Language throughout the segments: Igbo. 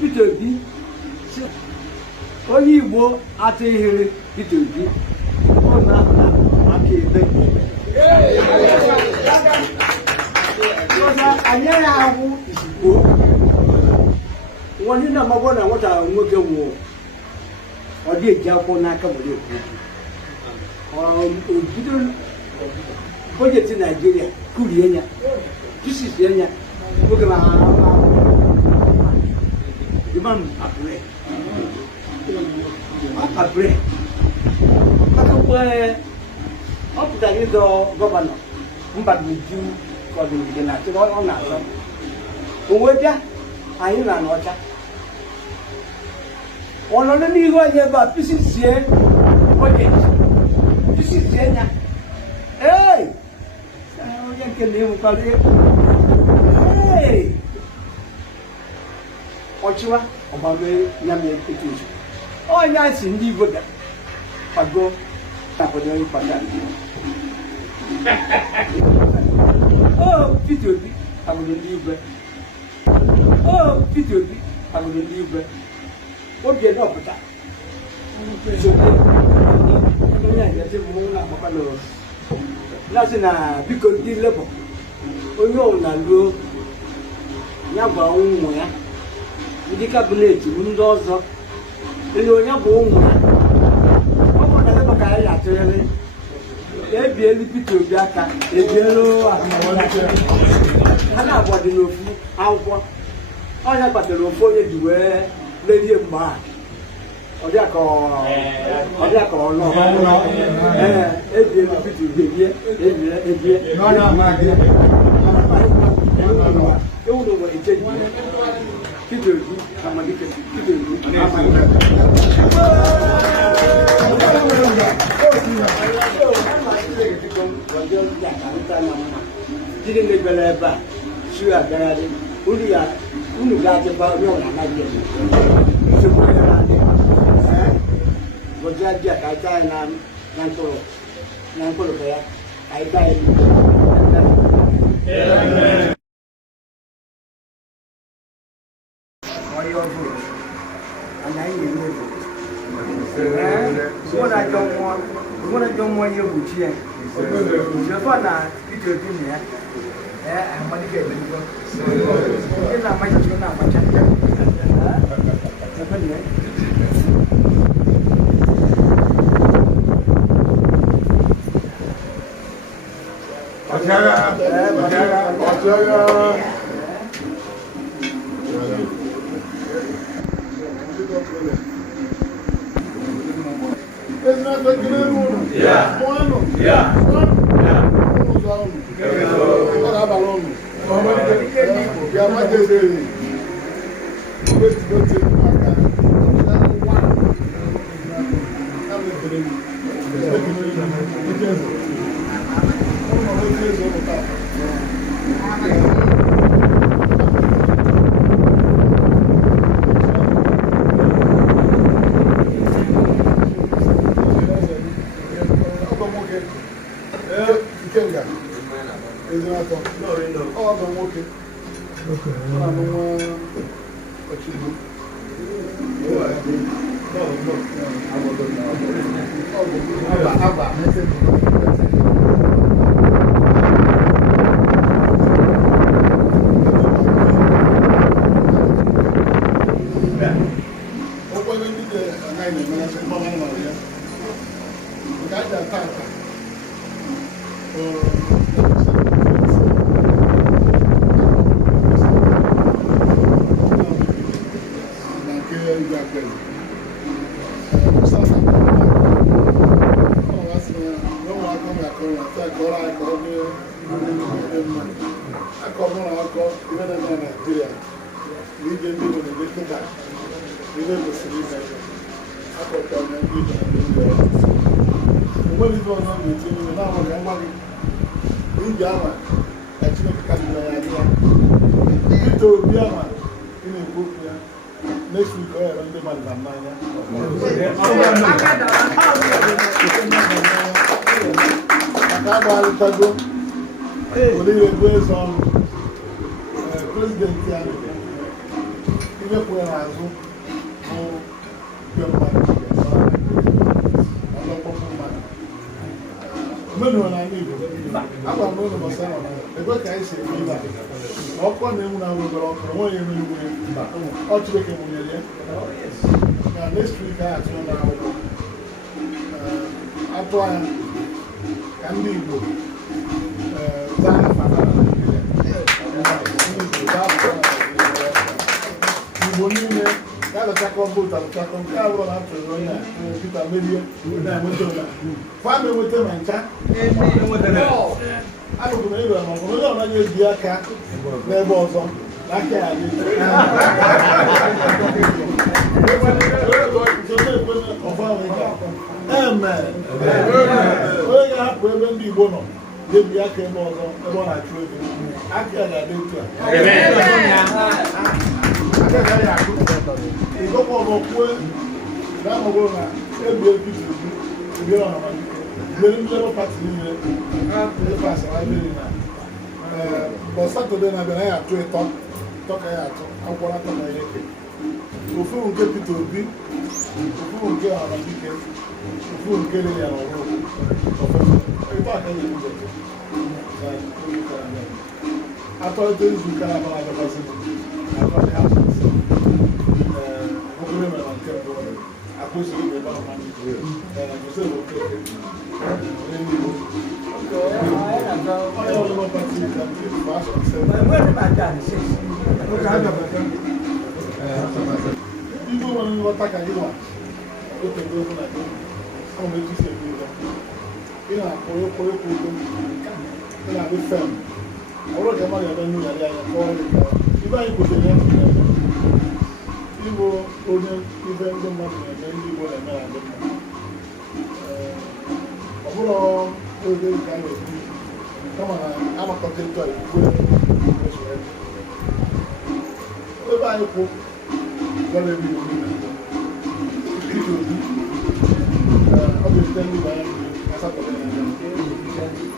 Peter Obi onye Igbo atụghịrị Peter Obi ọ na-aka ebe anyị ahụ izigbo nwanne na magbo na nwata nwoke nwụọ ọ dị eji akwụkwọ n'aka were ekwu obido bọjetị Naijiria kurie ya jisisi ya oge ma imam abre kakwe ọ pụtara ịdọ gọvanọ Mbagwoju kọdụrụ na atụrụ ọ na-azọ onwe bịa anyị na n'ọcha ọnọdụ n'ihu anyị ebe a pisisie bọjetị pisisie ya onye nke na-enwekwara ọchịwa ọgbame ya mere etu ụzọ onye si ndị Igbo bịa kwago obodo ịkwada Peter Obi kwagodo ndị Igwe Peter Obi kwagodo ndị Igwe oge n'ọpụta na-asị na biko ndị Labour onye ọbụla ruo ya gwa ụmụ ya ndị kabinet ndị ọzọ ele onye bụ ụmụ ya ọ bụ na Labour ka anyị atụgharị ebielu Peter Obi aka ebielu ha na-abụọ dị n'ofu akwụkwọ ọnya kpatara ofu onye ji wee merie mgbe a ọ dịa ka ọlụ ebielu Peter Obi ebie ewuru nwere ije Peter Obi Ọhamadike Peter Obi jiri na-ebere ebe a siri agagharị unu ga-achịkwa onye ọbụla anaghị nsogbu gọzie ji a ka anyị taa anyị na mkpụrụ ya ka anyị taa anyị your vote, and I will vote. What I don't want you to hear. The father, Peter Obi, Ahamadike ina macho na macho Peter Obi next week I am the man next week I have to Ndigbo Saturday na bena ya to talk ya to akwara to na yeke ofu nke Peter Obi ofu nke Ohamadike ofu nke Lilian Orogbu ita ka ni nje atọ de zuka na ba da basi atọ de house okure me na nke bo akosi be ba ma ni mo se wo ke come on, I'm a content to it. I hope very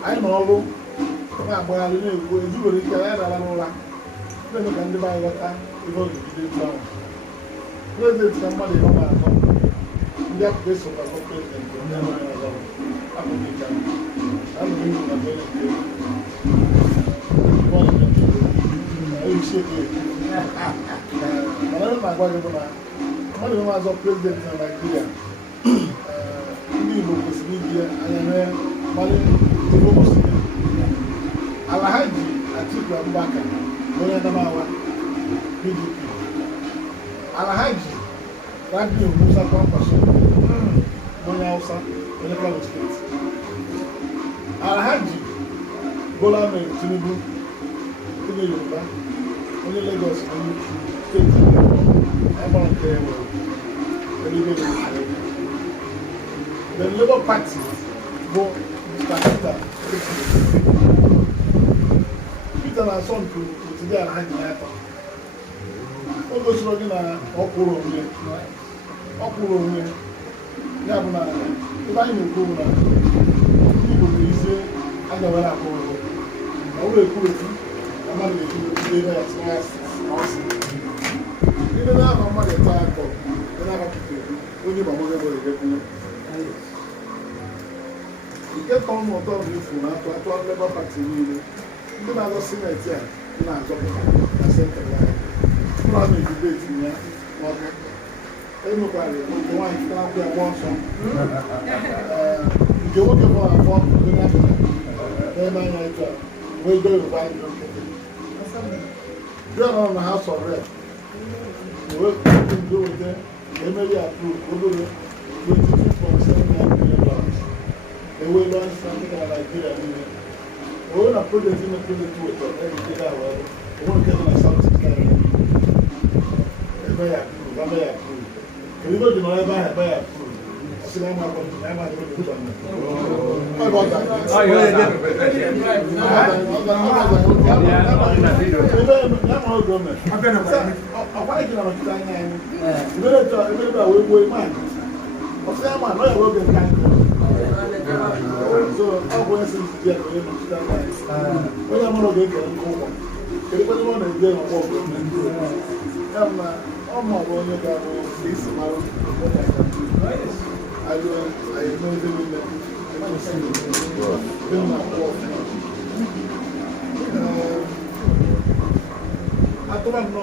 I know I'm going to do it. Then you can divide water before you do it down. There's somebody who has that place of a president. I'm going to Maazị President na Nigeria ndị Igbo kwesịrị iji anya mmanụ Igbo Osodieme Alhaji Atiku Abubakar onye Adamawa PDP Alhaji Rabiu Musa Kwankwaso onye Hausa onye Kano State Alhaji Bola Ahmed Tinubu onye Yoruba onye Lagos onye steeti the Labour Party bụ Mr. Peter na asọmpi otide Alhaji n'aka o gosiri gị na ọ kwụrụ onwe ya bụ na ebe anyị na-ekwu bụ na Igbo bụ isi a ga-ewere akụ ụlọ ọ bụrụ ekwurekwu na mmadụ ga-ekwu ebe ya tinye asị ndị na-ahụ mmadụ taa akọ na-ahọpụta onye gbamoge nwere ekwu ike ka ụmụ ụtọ bụ ifu na atụ Labour Party niile ndị na-azọ sineti a na-azọpụta na sentralị ụlọ a na-edibeti ya n'ọkụ enwekwara nke nwaanyị site akwụ ya gbọ nsọ nke nwoke bụ afọ ndị na-apụta n'ebe anya ịchọ wee go Yoruba ndị okeke bịa nọ na ha sọrọ ya Emily approved over $22.79 million. They will launch something like Nigeria. We want to put it in the project with everything out. We want to get on a South Carolina. Everybody approved. We go to November, everybody approved. I said, I'm not going to put on it. How about that? Oh, yeah. I told him no,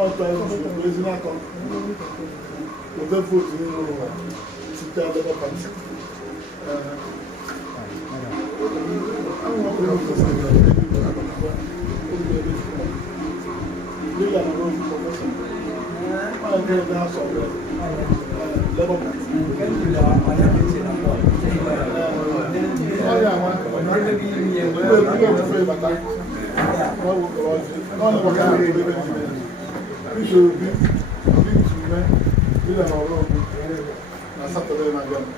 Ezinato. With the food in the room, sit down the Party. I want to say Lilian Professor. I am the house of Labour Party. Peter Obi, Victor Umeh, Lilian Orogbu, na Saturday na Ghana.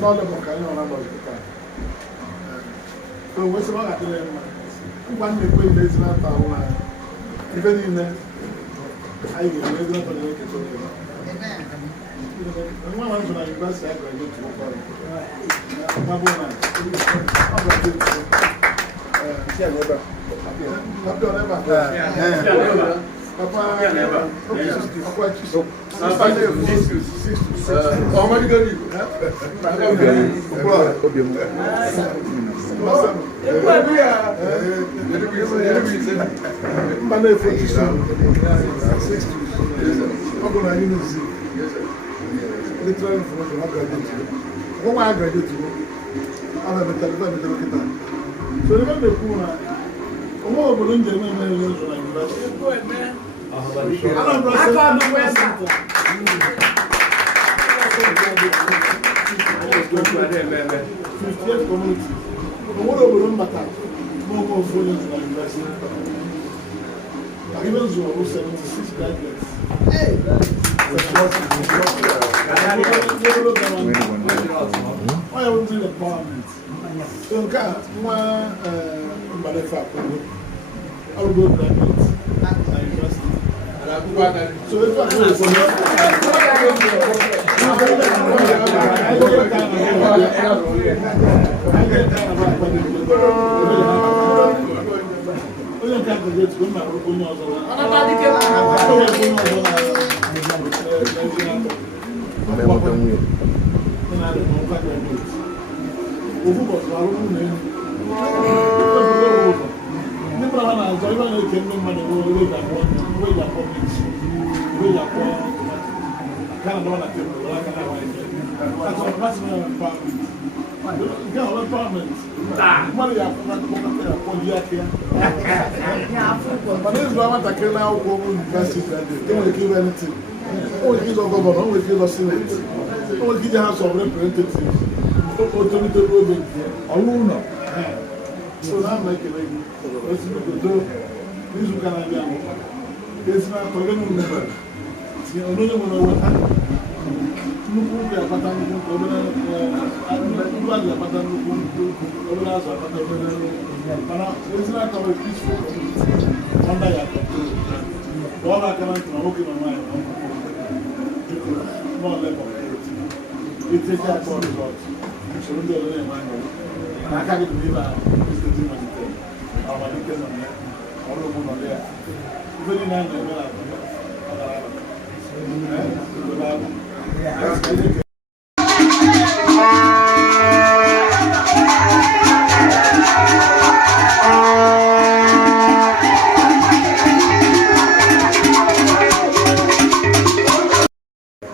Sunday bụ ka anyị nọ na Anambra. So we sị na ọ ga-adịrị mma. Ngwa na-ekwe ile Ezinato ahụ na ife niile anyị ga-eme Ezinato na-eketa oke. Nwa nwa nso na University a graduate ụkwara. Ma bụ na ọ graduate. Happy on ever. Papa, kind of one attempt, like an hour. That's all maximum empowerment. You got all empowerment. Money I for the year. My name is Rama Takena, University. Don't give anything. Only give the governor, only give the Senate, only give the House of Representatives. Authority building. Aluna. So now make it like let's do this. You can have it's not for them never. See, another one over time. Look at the pattern. It's not our peaceful under your control. All I can working on my more level. It takes out all the laws. So we don't let my I can't believe I was the team on the Awka on there. Orogbu on there. Very nice.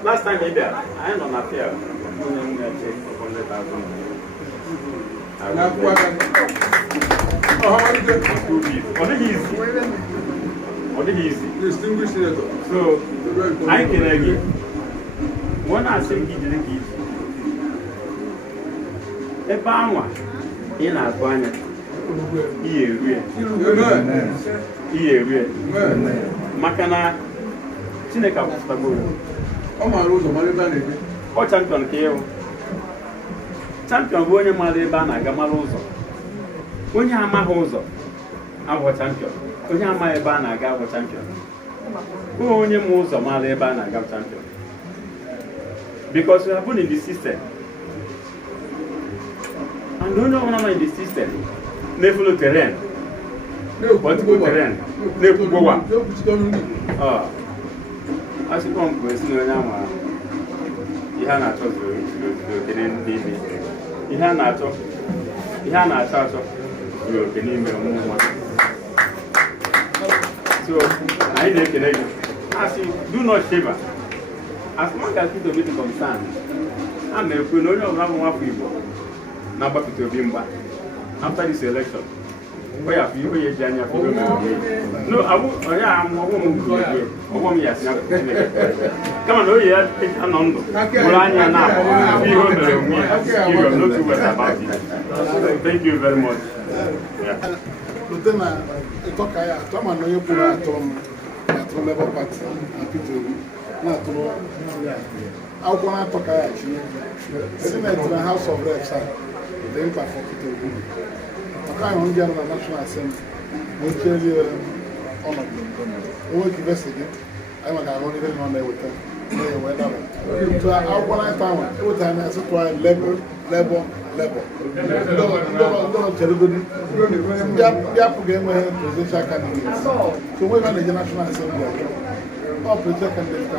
Last time in there, I am on a fair. Distinguished Senator. So, I can agree. When I say he didn't give, a power in our planet, here, Makana, Chineka Pustago. Oh, my rules of money. O champion Keo. Champion William Malibana Gamaroso. When you are Mahoso, our champion. When you are my banner, Gabo champion. Who only moves of Malibana Gab champion? Because we have been in the system. And don't know in the system. Never terrain. What to go terrain? Never go on. Ah. As you come to Sinama, you have not talked to getting baby. You have not talked. You have not talked to your getting so, I didn't get it. As you do not shiver. As long as Peter Obi is concerned, I'm a good one people. Now, Peter Obi after this election. Where have you been? No, I won't. I'm a woman. A woman, yes. Come on, oh, yeah, take a number. Thank you very much. Lieutenant, Itokaya, Tom and you put at Tom Labour Party and Peter Obi. Not to know. Awka Tokaya, Senate in the House of Reps, the impact for Peter Obi. I am the National Assembly. We tell you honorable. We investigate. I'm not going to even on there with them. So I want to find every time I say level. Don't tell you. They are presidential candidates. So we have the National Assembly. All presidential candidates.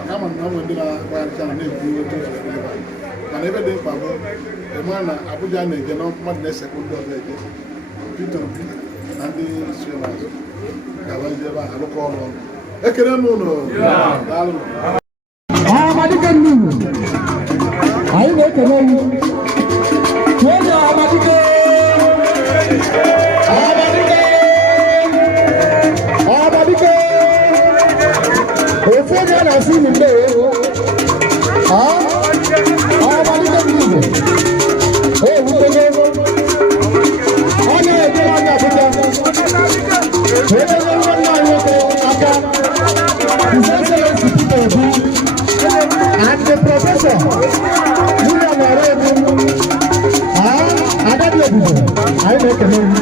I'm not going to and every day, Pablo, a man, Abuja, and the not second of the day. Peter Obi and the swimmers. I was there, I look all on. Ekemezie. Ohamadike nnu. Anyị na-ekele iwu. Onye Ohamadike. Ohamadike. Ofu onye na-asị n'ime ewu. And the professor, Lilian, I make a name.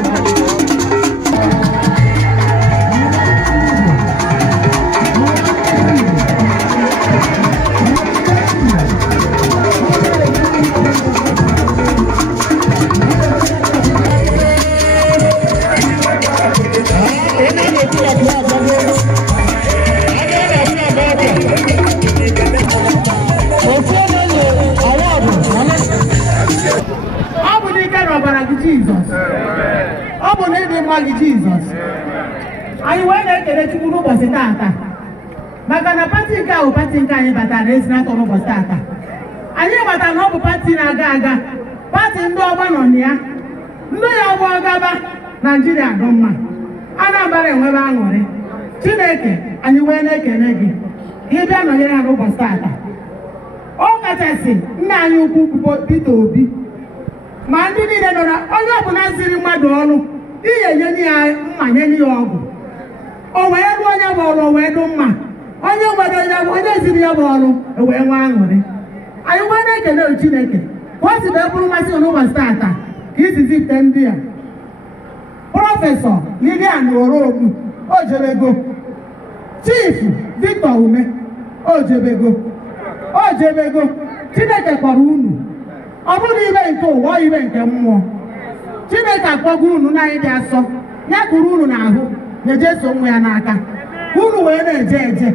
Jesus. I went to the Chukwu ụbọchị tata maka na pati nke ahụ pati nke anyị batara Ezinato n'ụbọchị tata. Anyị batara na ọ bụ pati na-aga aga, pati ndị ọgba nọ na ya, ndị ya ọgba gaba Naijiria dị mma, Anambra enwebe aṅụrị. Chineke anyị wee na-ekene gị ka ị bịa nọnyere ha n'ụbọchị tata. Ọ kachasị nna anyị ukwu Peter Obi ma ndị niile nọ na onye ọbụla ziri mmadụ ọrụ ihe nye ya mma nye ya ọgwụ o wee rụọ onye bụ ọrụ o wee dụ mma onye nwere onye ziri ya bụ ọrụ o wee nwee aṅụrị. Anyị wee na-ekele Chineke ka o si wee bụrụ mmasị n'ụbọchị tata ka isi zipụta ndị a. Prọfesọ Lilian Orogbu ojebego, Chief Victor Umeh ojebego. Chineke kpọrọ unu, ọ bụrụ ibe nke ụwa ibe nke mmụọ. Chineke akpọgo unu na anyị dị asọ ya kụrụ unu n'ahụ na-ejeso nwa ya n'aka unu wee na-eje eje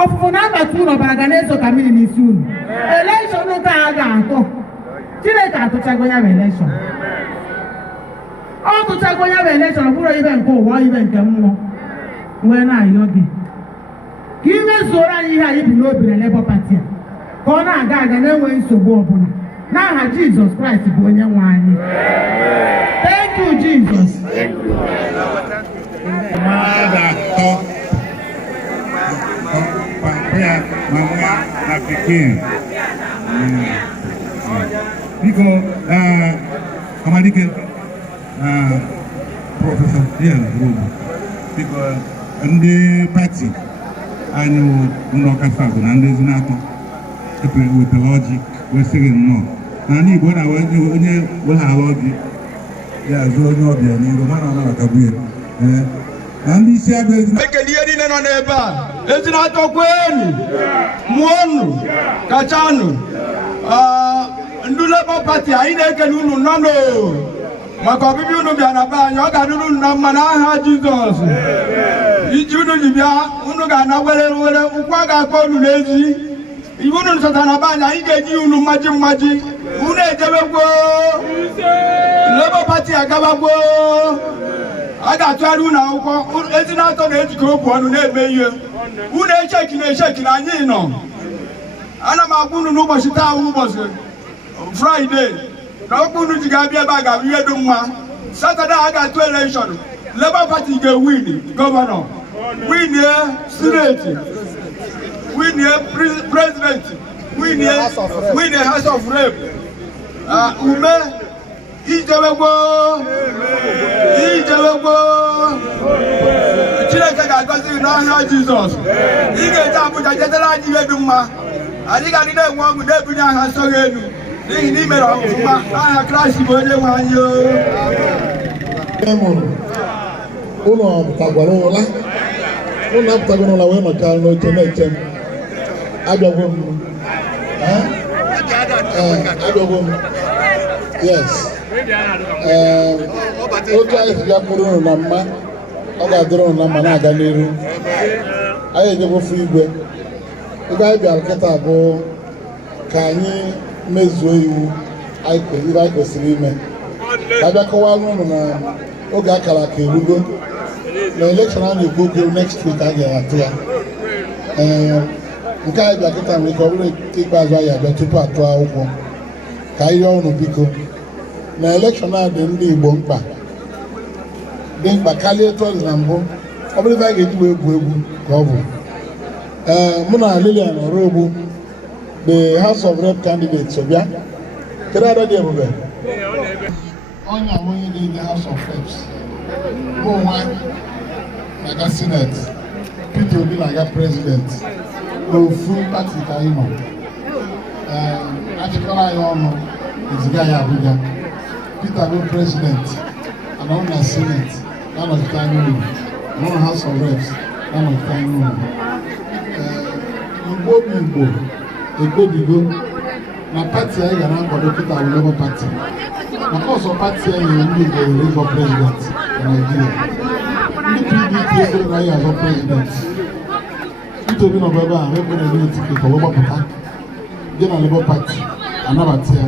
ọfụfụ na-abata unu ọbara ga na-eso ka mmiri n'isi unu. Elekshọn ka a ga-atụ Chineke atụchago ya bụ elekshọn, ọ tụchago ya bụ elekshọn, ọ bụrụ ibe nke ụwa ibe nke mmụọ. Wee na-ayọ gị ka imezuoro anyị ihe anyị bụ n'obi na Labour Party a ka ọ na-aga aga na-enweghị nsogbu ọbụla n'aha Jizọs Kraịst bụ onye nwe anyị. Thank you, Jesus. Biko, Ọhamadike, Prọfesọ Orogbu, biko ndị pati anyị ụlọkasa bụ na ndị Ezinato wetara ọjị wee sịrị nnọọ na ndị Igbo na onye weghara ọjị ya zụọ onye ọbịa n'iru mana ọ nabatagbu ya na ndị isi abịa Ezinato. Ekele ihe niile nọ n'ebe a, Ezinato kwenu mụọnụ kachanụ ndị Labour Party anyị na-ekele unu nọnụ maka ọbịbịa unu bịa na be anyị. Ọ ga-adịrị unu na mma n'aha Jizọs. Iji unu ji bịa unu ga-ana were ụkwụ a ga-akpọ unu n'ezi. Ibe unu chọtara na be anyị anyị ga-eji unu mmaji unu ejebegwo Labour Party agabagwo. A ga-atụgharị unu akwụkwọ. Ezinato na-ejikọ okwu ọnụ na-eme ihe unu echeki na anyị nọ. Ana m agwa unu n'ụbọchị taa ụbọchị Fraịde na okwu unu ji ga-abịa ebe a ga-abụ ihe dị mma. Satọde a ga-atụ elekshọn. Labour Party ga-ewin gọvanọ, win sineti, win president, win House of Rep. Umeh ijebegwo Chineke ga-agọzi n'aha Jizọs. Ị ga-eje Abuja jetara anyị ihe dị mma. Anyị ga-adị na-enwe ọṅụ na-ebunye aha nsọ gị elu n'ihi na ị mere ọfụma. Aha Kraịst bụ onye nwe anyị. Ụlọ apụtagwara ụla, ụlọ apụtagwara ụla wee nọcha n'oche na-eche m. Abịagwo m. Yes. Otu anyị si bịakwuru unu na mma, ọ ga-adịrị unu na mma na-aga n'ihu. Anyị ejegwofu igwe. Ebe anyị bịara kịta bụ ka anyị mezuo iwu ibe anyị kwesịrị ime. Ka abịa kọwara unu na oge akara aka erugo na elekshọn a na-ekwu okwu next week a ga-atụ ya. Nke anyị bịa kịta nwere ka ọ bụrụ ikpeazụ anyị abịa tupu atụ akwụkwọ ka anyị rịọ unu biko na elekshọn a dị ndị Igbo dị mkpa karịa etu ọ dị na mbụ. Ọ bụrụ ebe anyị ga-eji wee egwu ka ọ bụ. Mụ na Lilian Orogbu, the House of Rep candidate, so bịa kedu ada dị ebube onye onye dị the House of Reps bụ nwa na-aga Senate, Peter Obi na-aga President n'ofu pati ka anyị nọ. Achịkọrọ anyị ọnụ eziga ya Abuja. Peter bụ President anọ na Senate na-anọchite anya unu, nọ na House of Reps na-anọchite anya unu. Igbo bụ Igbo ekpebigo na pati anyị ga na-akwado Peter bụ Labour Party maka ọsọ pati anyị nyere ndị Igbo were ịzọ prezident na Naịjirịa. Ndị PDP ekwere na anyị azọ prezident. Peter Obi nọbụ ebe a ekwere na tiketi wee gbapụta dị na Labour Party anabata ya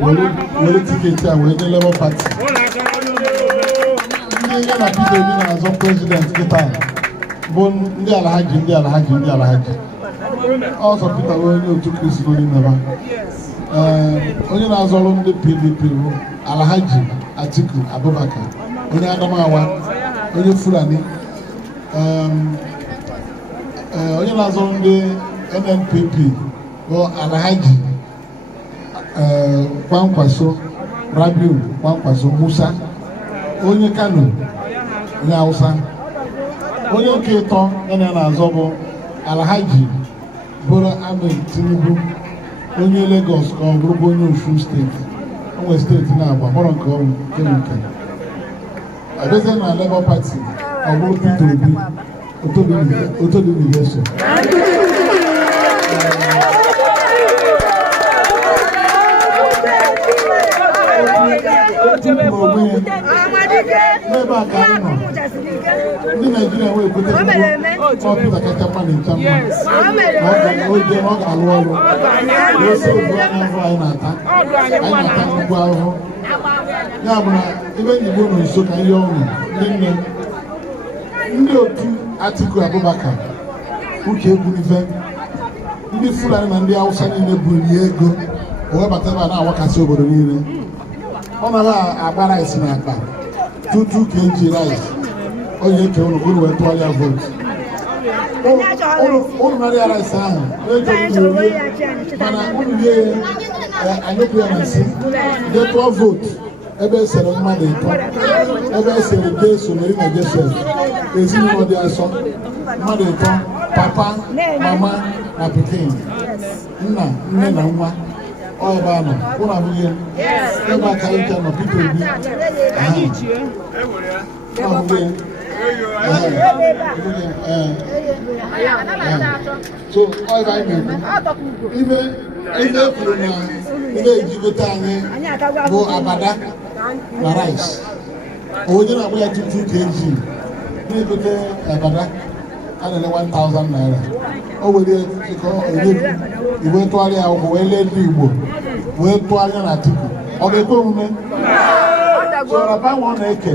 were tiketi a wee nye Labour Party. Ndị ya na Peter Obi na-azọ prezident kịta bụ ndị Alhaji ọzọ Peter onye otu Kristi n'ime onye na-azọrọ ndị PDP bụ Alhaji Atiku Abubakar, onye Adamawa, onye Fulani, onye na-azọrọ ndị NNPP bụ Alhaji Kwankwaso Rabiu Kwankwaso Musa, onye Kano, onye Hausa. Onye nke ịtọ onye na-azọ bụ Alhaji Bola Ahmed Tinubu, onye Lagos ka ọ bụrụ onye Osun steeti, onwe steeti na-agba kpọrọ nke ọrụ nke abịazie na Labour Party ọ bụrụ Peter Obi Otodimigeso. N'ebe a ka anyị nọ, ndị Naijiria wee kweta ọpụta kacha mma na-echa mma, oge ọ ga-alụ ọrụ ose obu anya ahụ anyị na-ata nnukwu ahụhụ. Ya bụ na ebe Ndigbo nọ nso ka ihe ọṅụ ndị nne ndị otu Atiku Abubakar uche ekwurife ndị Fulani na ndị Hausa niile buru ya ego o webata ebe a na-awakasị obodo niile. Ọ naghị agba rice na akpa 2 kg rice onye eke ụnụ wee tụọ ya vootu. Ụnụ narịa rice ahụ mana ụnụ rie ya anyekwu ya na nsị jee tụọ vootu ebe esere mmadụ ịtọ, ebe esere Jesu na Irina Joseph, ezinụlọ dị asọ, mmadụ ịtọ, papa, mama na pikin, nna, nne na nwa. Ebe anọ ụlọ abụghị ebe aka ike nọ Peter Obi so ebe anyị na-ekwu ibe kwuru na ihe ejigote anyị bụ abada na rice. Onye na-agba ya 2 kg na-egote abada a na-ele 1,000 naira. O were igwe tụgharịa akwụkwọ wee lee ndị Igbo wee tụgharịa na Atiku, ọ ga-ekwe omume? Soraba nwa ọ na-eke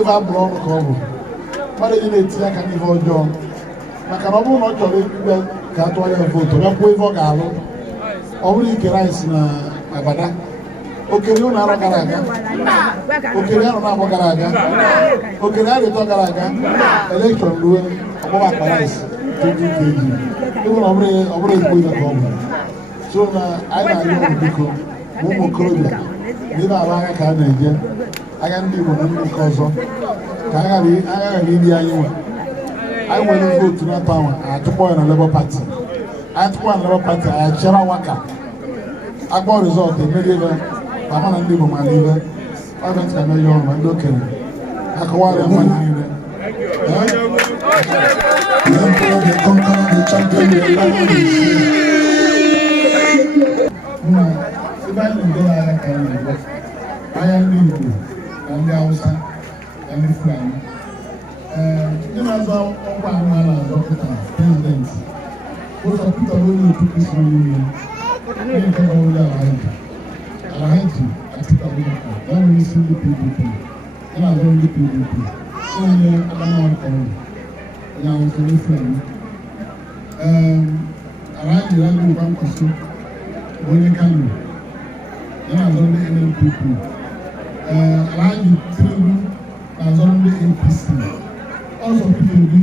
ebe abụrụ ọnụ ka ọ bụ mmadụ eji na-etinye aka n'ihe ọjọọ, maka na ọ bụrụ na ọ chọrọ ikpe ka a tụgharịa vootu bịa kwuo ife ọ ga-alụ. Ọ bụrụ ike rice na abada okere ụlọ arọ gara aga, okere arọ na-abọ gara aga, okere arọ ịtọ gara aga, elekshọn ruo ọgbọba akpa rice 2 kg ịbụ na ọ bụrụ ezigbo ihe ka ọ bụ. So na anyị na-arịọ ọrụ biko ma ụmụ okorobịa ndị na-arụ agha ka a na-eje agha ndị Igbo na ndị nke ọzọ ka agha ghara iri anyị nwe. Anyị nwere vootu na-atọ anwa atụkpọ ya na Labour Party, anyị tụkpọ ya na Labour Party anyị achịara Awka agbọ rizọtụ emeri ebe ma na ndị Igbo mara ibe ọ bịa ka merie ọrụ ma ndị okenye akọwara ya mmadụ niile. Ebe anyị na-ede n'agha ka anyị na-egbo agha ndị Igbo na ndị Hausa na ndị Fulani. Ndị na-azọ ọkwa ahụ a na-azọ Peter prezidenti ụzọ Peter onye otu Kristi niile ndị nke gọvanọ Alhaji Atiku Abubakar ya nwere isi ndị PDP ya na-azọ ndị PDP onye Adamawa kọrọ onye Hausa onye Fulani. Alhaji Rabiu Kwankwaso onye Kano ya na-azọ ndị NNPP. Alhaji Tinubu na-azọ ndị APC. Ọzọ Peter Obi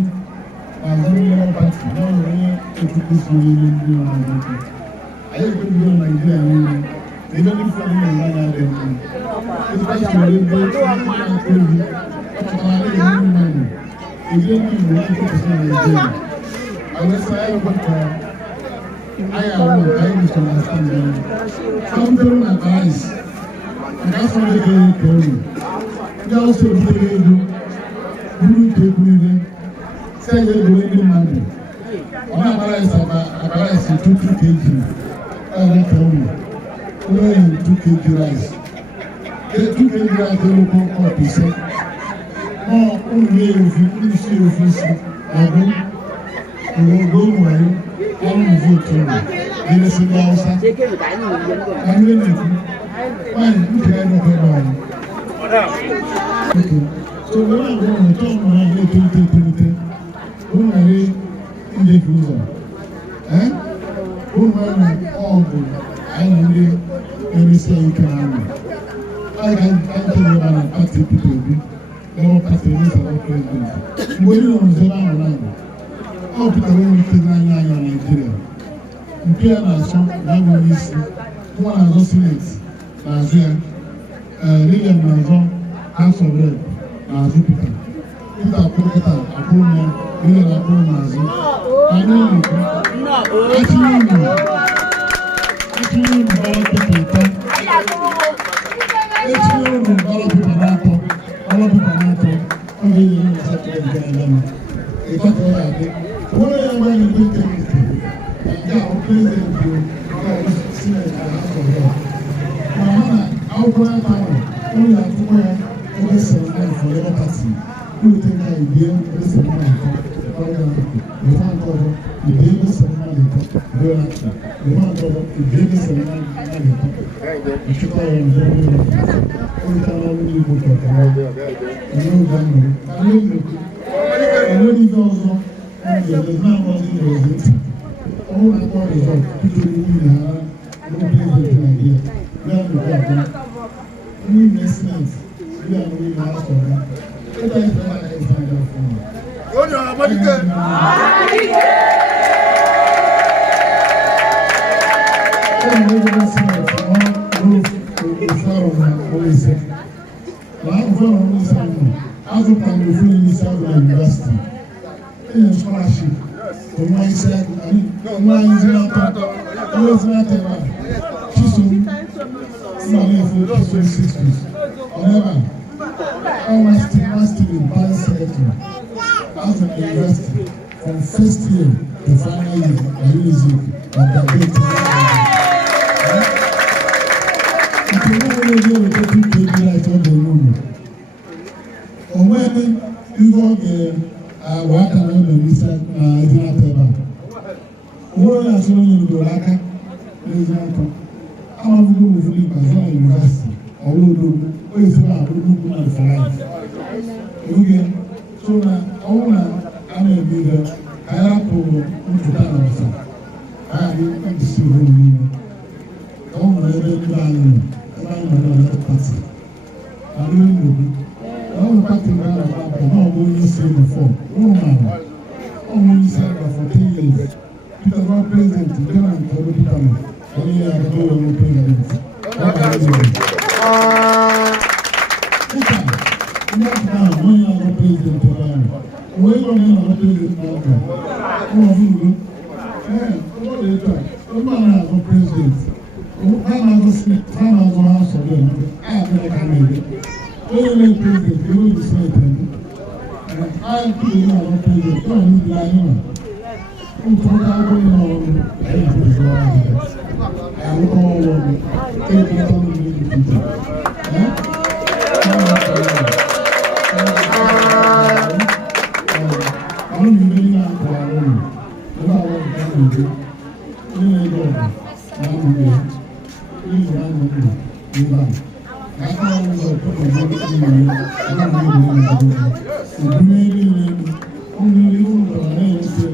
na-azọ ndị Labour Party ya nwere onye otu Kristi niile ndị na-azọ. Anyị ekwebigo na Naịjirịa niile ebe ndị Fulani na-eme anya dị mma. Especially ebe ndị na-akụ ozi ọpụtara adịghị ndị mmadụ ejire ndị Igbo na-ekepụta na Naịjirịa. Awesa ya ekweta I am misunderstanding. Something like ice. And that's what they do. They also do. You take me there. Say you're going to money. On a rice, 2 kg. I don't tell you. Only 2 kg rice. 2 kg rice, they will come up to say. No, only if you see your face. I will go away. I'm voting. Ele se dá o saco. Amém. Mas não quer não ter mais. So we are going to talk about it. pati Peter Obi Labour Party National President mgbe ndị ọzọ ahụ na-abụ ọ pụtara ewute n'anya anya Naịjirịa nke ya na-asọ na bụ isi nwa na-azọ Senate n'azụ ya Lilian na-azọ House of Rep n'azụ Peter akwụrụ kịta akwụrụ ya Lilian akwụrụ n'azụ anyị na-ekwu etinye unu gbara Peter ụtọ etinye unu gbara Peter n'atọ ọ ga-enyere na satọde nke na-abịanụ ịkọtara ya adị onwere ya gba anyị ndị nkerịta nke ahụ prezident bụ Senate na House of Rep ma hụ na akwụkwọ ya ahụ ụlọ akwụkwọ ya oge seremoni for Labour Party ụlọte ka ibie oge seremoni nkọ ọrịa lefa nke ọzọ ibie oge seremoni nkọ bụrụ akụ lefa nke ọzọ ibie oge seremoni nkọ ịchịkwa ya nke ọrụ onye ọrụ n'Igbo kọtara onye oge ahụ enweghị ihe ọzọ na-abọzi n'ozi ntị ọrụ na-akpọ rizọt Peter Obi na ha ndị prezidenti Naịjirịa ya nnukwu abụọ ndị investment ndị anụrụ ihe ha sọrọ ebe anyị fere aka ife anya ọfụma onye Ọhamadike enwere senate ruo ofu arọ na ọnwa ise na ofu arọ na ise ahụ azụtara na ofu onye isi agụ na yunivasiti enye scholarship onwe anyị Ezinato onye Ezinato ebe a Chisom nọ na-efu Chisom 60s ọneba ọnwa Steven Palace Secretary as an university from first year to final year na music and graduate nke nwere ezi eweta tupu ebi right ọ ga-enye unu onweghị ihe ọ ga-agba aka na ụlọ n'isi na Ezinato ebe a onwere onye asị onye ndoro aka na Ezinato amabugo m ofuli ikpeazụ na yunivasiti ọwụrụ onye si na abụrụ nnukwu na flight oge so na ọnwụ na a na-eme ihe ka ya rapụrụ mpụta na ọsa ka ya dị ndịsi ruo n'ime ka ọ nwere ebe ndị anyị nọ ebe anyị nọ na pati na ndị Ndigbo na ọnwụ pati nke a na-agbapụ na ọbụ onye isi befọ ụrụ mara ọnwụ onye isi aga for 10 years Peter Obi prezident nke na nke ọrụ Peter Obi onye ya aga n'ụlọ ọrụ prezident Peter ndị afọ ahụ onye na-agụ prezident ebe ahụ onye nọ na-agụ prezident n'afọ ụlọ Ndigbo ọ dị etu a ebe a na-agụ prezident ha na-agụ senate ha na-agụ House of Rep abịa ka na-ede onye na-eme prezident ewe ji senate eme anyị kwuru na-agụ prezident ọ na-ebili anyị ma ụfọdụ agụ ihe ọrụ anyị na-akụzi ọrụ arụkọ ọrụ ọrụ ebulata mmiri n'etiti ọrụ mmiri na-akụ arụ ụlọ ebe ahụ ga na-eje onye na-ede ọgụ na amụghị ya n'ihi na amụghị n'ebe ahụ ka aka ọrụ ụzọ ọkụkọ mmiri mmiri ebe ahụ mmiri na-adịghị obume niile mmiri ụlọ na-enwete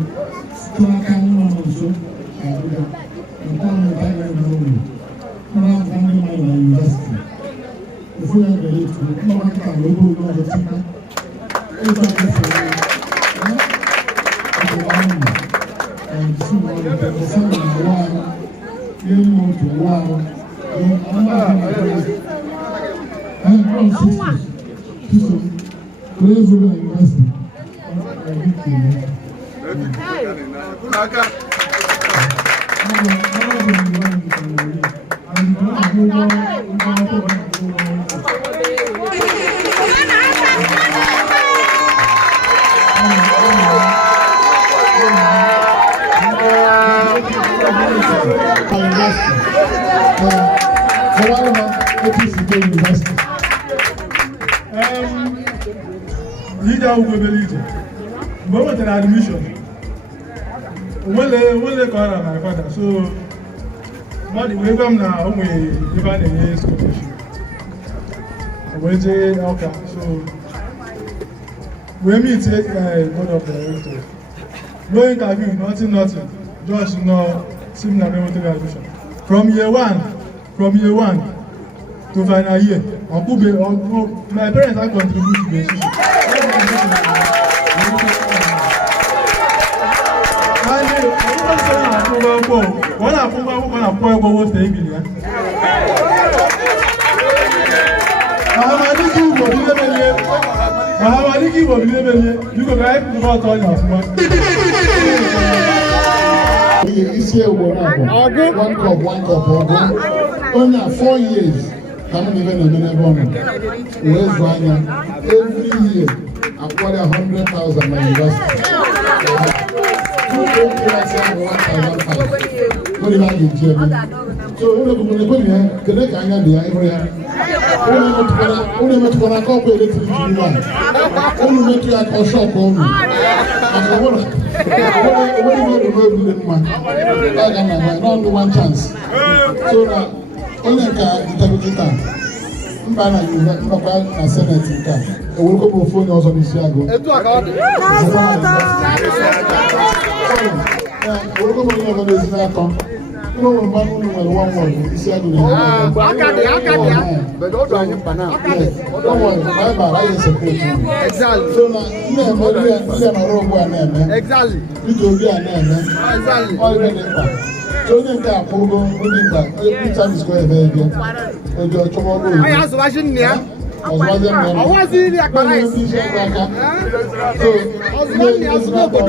site n'aka nwa nọ nso Abuja nke ọrụ nke a ga-eme ụlọ mmadụ afọ ndị mmadụ na yunivasiti ụfọdụ ya ga-etu mkpọrọkịta na oge oge ọzọ tika ịzọ akụfere ọkụkọ ahụ jisi mmadụ ọsọ na ụwa ahụ n'elu otu ụwa ahụ Chisom wee zụrụ na yunivasiti Leader will be leader. Moment of admission. When they call my father, so but we come now. We even a scholarship. We say Awka, so we meet board of directors. No interview, nothing. Just no similar military admission. From year one, to final year. My parents have contributed to the issue. Ọhamadike Igbo bilebelie, biko ka anyị pụrụ ọtọ ọnya ọfụma. Isi ewu na-abụ, one cup ọgụ, onye a 4 years ka m na-eme n'ebe ọ nọ. Wee zụọ anya, every year akwụkwara 100,000 na university. So ụlọ ọgụgụ na-ekwe ya, kedu ka anya dị ya ịhụ ya? Ụlọ emetụkwara aka ọkụ eletrik nwa, ụlọ metụ ya ka ọ shọkụ ụlọ. Maka onwere ihe ọdụ n'obile mma, ọ ga na aga n'ọnụ one chance. So na onye ka interpreter mba na nnọkwa na seneti nke a, ewerukwa m ofu onye ọzọ n'isi agụ. Ewerukwa m onye ọzọ n'Ezinato. No one man who will one word, is said, no one, my bad, I support you. Exactly. So now, Orogbu and exactly. You do be an exactly. Already. So then, Pogo, every time is going to be I was watching here. I was in the Akbarais. So, I was watching the example.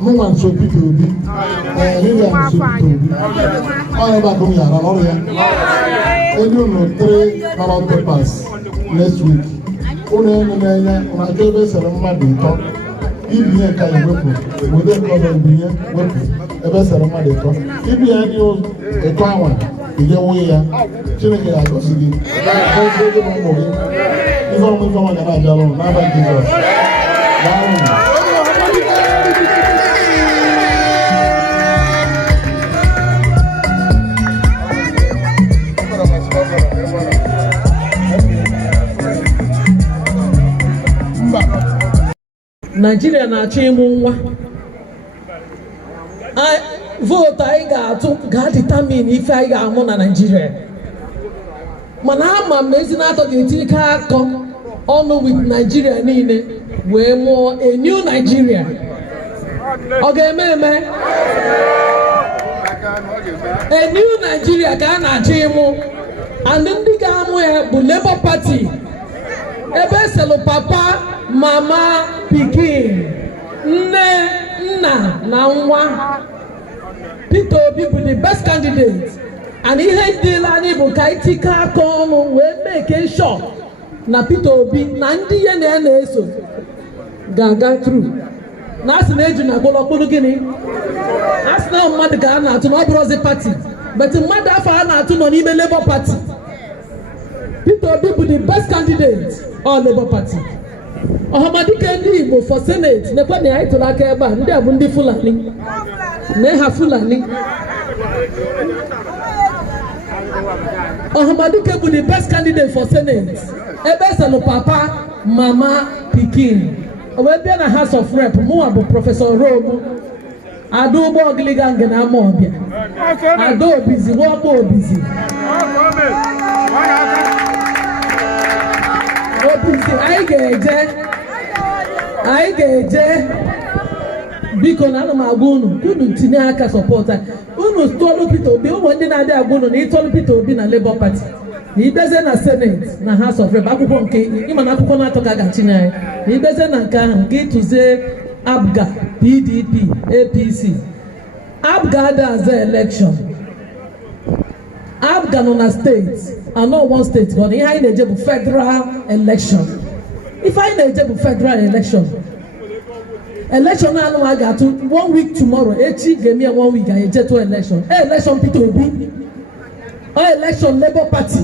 No one so Peter Obi, Lilian so Peter Obi. All about coming out, all here. We do 3 ballot papers next week. One on a job as a man talk. If you can work with them, work a best of money talk. If you have a power, you get away. Chineke ya gosiri. If I'm going to Anambra, never Jesus. Nigeria na-achọ ịmụ nwa. Vote anyị ga-atụ ga-determine ife anyị ga-amụ na Nigeria. Mana ama m Ezinato ga-etinye aka ọnụ with Nigeria niile wee mụọ a new Nigeria. Ọ ga-eme eme? A new Nigeria ka a na-achọ ịmụ. And ndị ga-amụ ya bụ Labour Party. Ebe selu papa, mama, pikin, nne, nna na nwa. Peter Obi bụ the best candidate. And ihe dị anyị bụ ka itika aka ọnụ wee make sure na Peter Obi na ndị ihe na-eso ga-aga through. Na asị na-eju na gbọlọkpụrụ gịnị? Asị na mmadụ ka a na-atụ na ọ bụrụzi party. But mmadụ afọ a na-atụ nọ n'ime Labour Party. Peter Obi bụ the best candidate on Labour Party. Ohamadike ndị Igbo for Senate nekwa na ya ịtụrụ aka ebe a ndị a bụ ndị Fulani. Na ha Fulani. Ohamadike bụ the best candidate for Senate. Ebe selu papa, mama, pikin. Wee bịa na House of Rep, mụwa bụ Professor Orogbu. Ada ụgbọ ọgịlịga nge na ama ọbịa. Ada obizi, nwakpo obizi. Obizi, anyị ga-eje. Biko na ana m agwa unu, unu tinye aka support anyị. Unu tụọlụ Peter Obi, ụmụ ndị na-adị agwa unu na ịtụọlụ Peter Obi na Labour Party. Na ibeze na Senate na House of Rep, akwụkwọ nke ịma na akwụkwọ na-atọ ka a ga-achịnye anyị. Na ibeze na nke ahụ, nke ịtụzie Abga, PDP, APC. Abga ada aza election. Abga nọ na steeti, anọ one state, but ihe anyị na-eje bụ federal election. If I know federal election I know I got to 1 week tomorrow. Give me 1 week. I get to election. Election Peter Obi. Election Labour Party.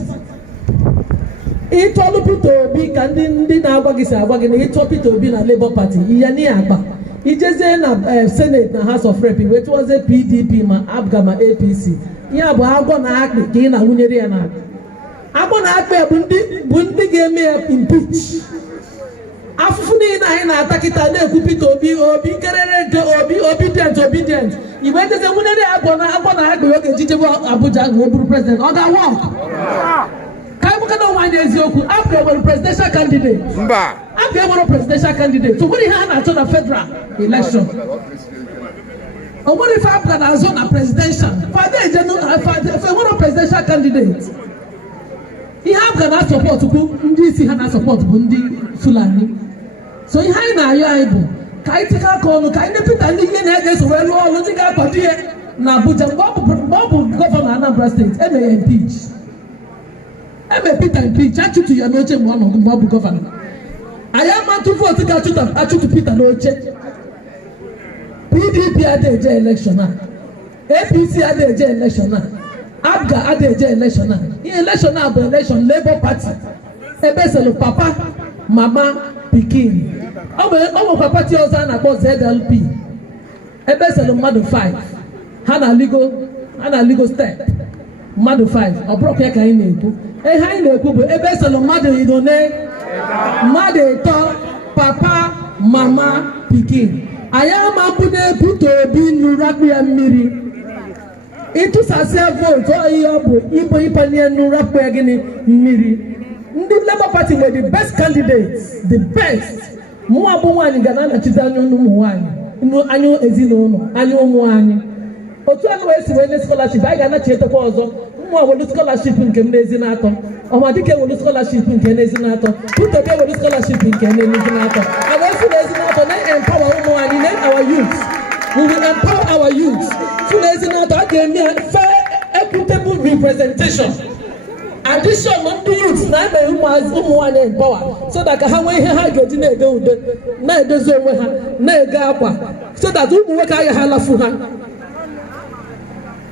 It all Peter Obi can na agwagisi it all Peter Obi na Labour Party. Iyani agba. It just na Senate na House of Rep. Which was a PDP ma Awka ma APC. Ya bụ agwọ na akpị ka ị na-awụnyere ya na agwọ na akpị bụ ndị ga-eme ya impeach. Afụfụ niile anyị na-ata kịta na-ekwu Peter Obi kerere nke OBIdient igbe ejeze nwunere agwọ na akpị oge ejijebe Abuja wee bụrụ president ọ ga-awọk ka anyị bụkana ụwa anyị eziokwu afọ enwere presidential candidate afọ enwere presidential candidate so nwere ihe ha na-achọ na federal election o nwere ife afọ na-azọ na presidential enwere presidential candidate ihe afọ na-asọpọt bụ ndị isi ha na-asọpọt bụ ndị Fulani so ihe anyị na-ayọ anyị bụ ka anyị tinye aka ọnụ ka anyị nepụta ndị ihe na-eso wee lụọ ọrụ ndị ga-akwado ihe na Abuja mgbe ọ bụ gọvanọ Anambra steeti emere impeach Peter impeach achụtụ ya n'oche mgbe ọ bụ gọvanọ anyị amatụ vootu ga-achụtụ Peter n'oche PDP adịghị eje elekshọn a APC adịghị eje elekshọn a Awka adịghị eje elekshọn a ihe elekshọn a bụ elekshọn Labour Party ebe selu papa mama pikin ọ nwekwa pati ọzọ a na-akpọ ZLP ebe selu mmadụ 5 ha na-aligo step mmadụ 5 ọ bụrụkwa ya ka anyị na-ekwu ihe anyị na-ekwu bụ ebe selu mmadụ 3 papa mama pikin anyị ama mbụ na-ebute Obi nụrụ akpụ ya mmiri ịtụsasịa vootu ihe ọ bụ ịbụ ịpanye nụrụ akpụ ya gịnị mmiri. Ndị Labour Party were the best candidates, the best. Mụ abụ nwaanyị ga na-anọchite anya ụmụ nwaanyị, anya ezinụlọ, anya ụmụ anyị. Otu a wee si wee nye scholarship, anyị ga-anachitekwa ọzọ. Mụ awelu scholarship nke m n'Ezinato. Ọhamadike welu scholarship nke n'Ezinato. Peter Obi welu scholarship nke n'Ezinato. And we feel Ezinato na-empower ụmụ anyị, na our youth. We will empower our youth. Feel Ezinato a ga-eme fair, equitable representation. Addition ndị youth na-eme ụmụ nwanyị empower so that ka ha nwee ihe ha ga-eji na-ede ude na-edozi onwe ha na-ege akwa so that ụmụ nwoke agaghị alafu ha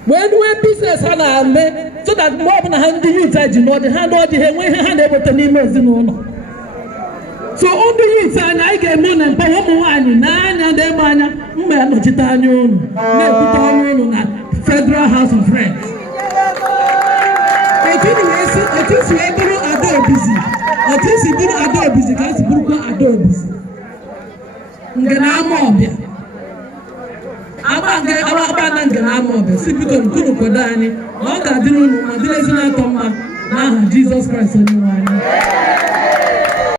wee nwee business ha na-eme so that mgbe ọbụla ha ndị youth a ji n'ọdị ha enwe ihe ha na-eweta n'ime ezinụlọ so ndị youth anya anyị ga-eme na empower ụmụ nwaanyị na-anya na-eme anya mgbe ya nọchite anya unu na-ebute anya unu na Federal House of Reps. Otisi wee bụrụ Adaobizi otisi bụrụ Adaobizi ka esi bụrụkwa Adaobizi nke na-ama ọbịa agba na nke na-ama ọbịa si biko nkunu kwado anyị na ọ ga-adịrị unu ma dịrị Ezinato mma n'aha Jizọs Kraịst onye nwe anyị.